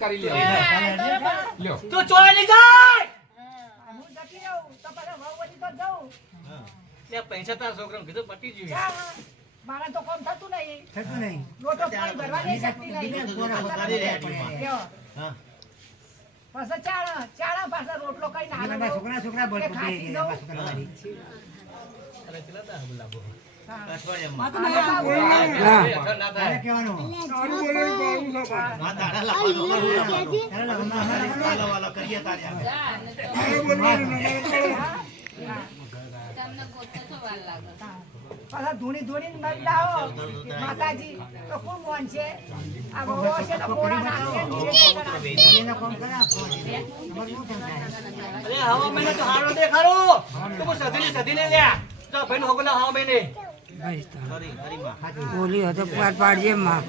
કરી લ્યો. લ્યો. તું ચોળે ની જાય હું જતી રહું. તો પછી તો જાઉં લે પૈસા તારા છોકરાને કીધું પટી ગયું. મારા તો કોમ થતું નહીં. થતું નહીં. લોટો પાણી ભરવા નહીં શકતી નહીં. પછી ચાળ ચાળ રોટલો કઈ ના છોકરા છોકરા બોલ ખાતી ગયા કરવાની. અરે પેલા તારા બોલાવો પાછા ધૂણી ધૂણી મરી જાઓ માતાજી તો કોણ મોન છે આ બહુ છે તો કોળા નાખે ધીરે કામ કરે? અરે હવા મહિને તો હારો દેખાડો તો સધીને સધીને લ્યા તો ભાઈ હોગલા હા મહિને બોલી હતો પાર પાડજે માં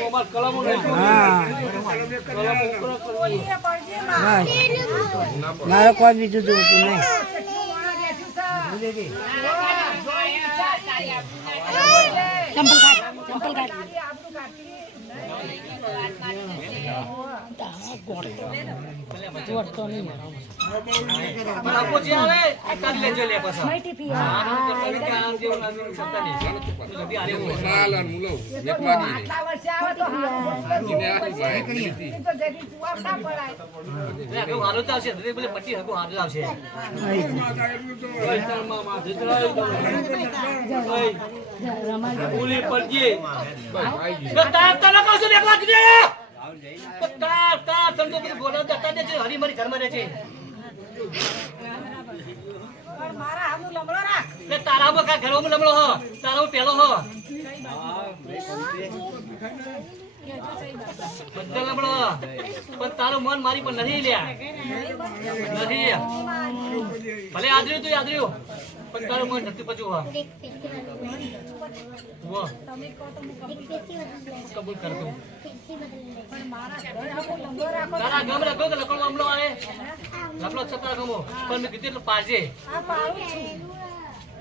અમાર હા મારે કોઈ બીજું જોતું નહીં. પટ્ટી હકું હારું આવશે માતા તાર છું એક લાખ તાર તાર બધું દે છે હરી મરી ઘરમાં રહે છે. પણ મારા હામું લમડો રાખ. તે તારા કા હો તારા માં પેલો હો. બધા લમણો પણ તારું મન મારી પર નથી લ્યા. નથી. ભલે આદર્યું તું આદર્યું. પણ તારું મન નથી પચું હો. વો કબૂલ કરું. છું. પણ મારા ઘર આખો લમડો રાખો. તારા ગમ રાખો કે લકડો લમણો આવે. લકડો છતાં ગમો પણ મેં કીધું એટલું પાજે. આ પાડું છું.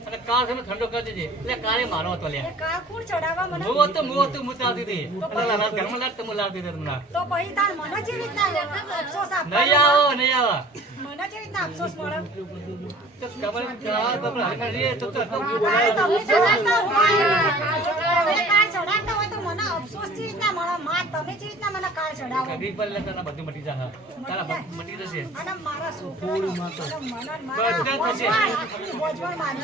અને કાર તમે ઠંડો કરી દેજે. એટલે કારે મારો હતો લ્યા. કાર કોણ ચડાવવા મને? હું હતો હું હતો હું ચાલતી હતી. એટલે લાલા ઘરમાં લાટ તમે લાવતી હતી તમને તો પછી તાર મને જે રીતના અફસોસ આપવાનો? નહીં આવો નહીં આવો. કેવી રીતના અફસોસ મળે? અફસોસ કેવી રીતના મળે? માં, તમે કેવી રીતના મને કાળ ચડાવો? કદી પર તને બધું મટી જશે તારા મટી જશે અને મારા છોકરાનો, મને થશે. આખી મારી.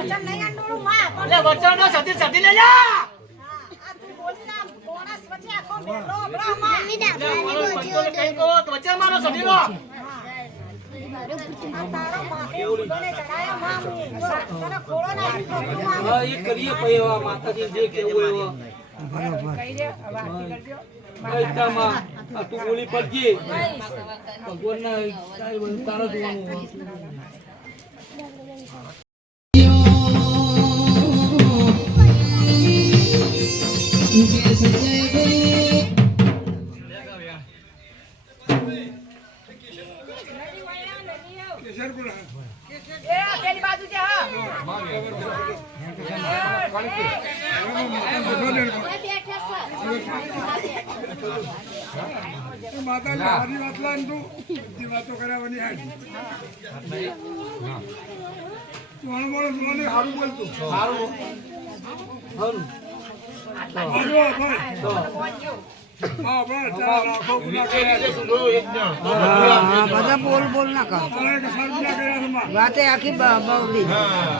વચન નહીં અંડોળું, માં, પણ સતી સતી લઈ જા માતાજી જે કેવું એવો તું બોલી પડજે ભગવાનના તારા જોવાનું માતાજી હારી વાત લાન તું વાતો કરાવવાની હારી મને હારું બોલતું હારું બધા બોલ બોલ ના કર. વાતે આખી બ-